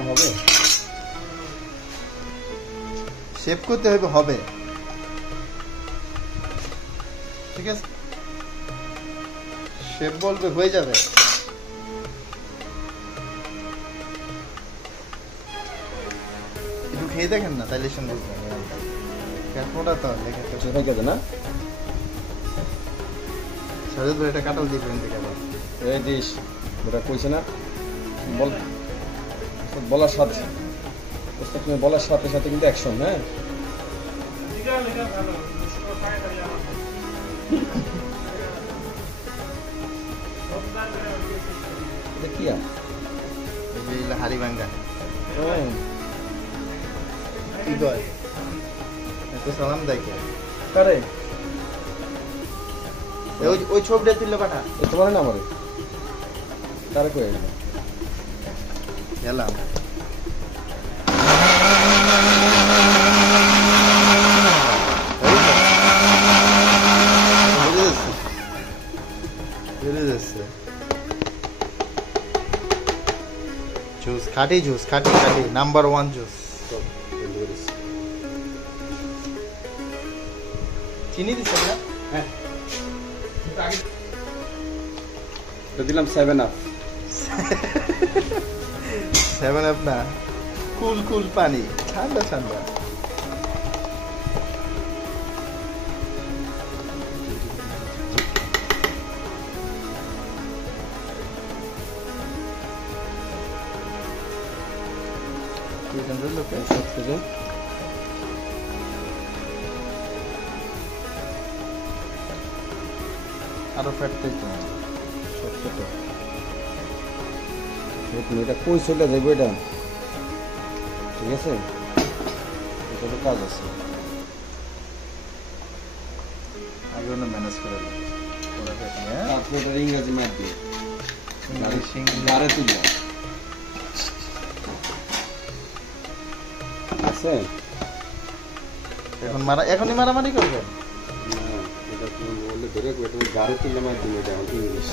কাম হবে শেপ করতে হবে ঠিক আছে শেপ বলবে হয়ে যাবে একটু খেয়ে দেখেন না তাইলে শুনবো ক্যাটমোটা তো দেখে তো সেটাই কাজে না সাজেদ ভাই এটা কাটাল দিবেন থেকে আবার এই দিস ওটা কইছে না বল বলার সাথে তুমি বলার সাথে সাথে কিন্তু অ্যাকশন হ্যাঁ কি হাড়ি ভাঙ্গা কি কয় এত সালাম দেয় কে কারে ওই ছবিটা তুললে পাঠা তোমার না আমারে তারে কই গেলাম জুস খাটি নাম্বার 1 জুস চিনি দিছেন না হ্যাঁ তো দিলাম 7 আপ 7 আপ না কুল পানি ঠান্ডা আরো ফ্যাটটাই তো এটা কই চলে যাইব এটা ঠিক আছে এটা তো কাজ আছে আগে ওটা ম্যানেজ করে আপনি এটা ইংরেজি মার দিয়ে গাড়ে তুলে আছে এখনই মারামারি করবেন এটা তুমি বললে ধরে তুমি গাড়ে তুলে মার দিলে এটা ইংলিশ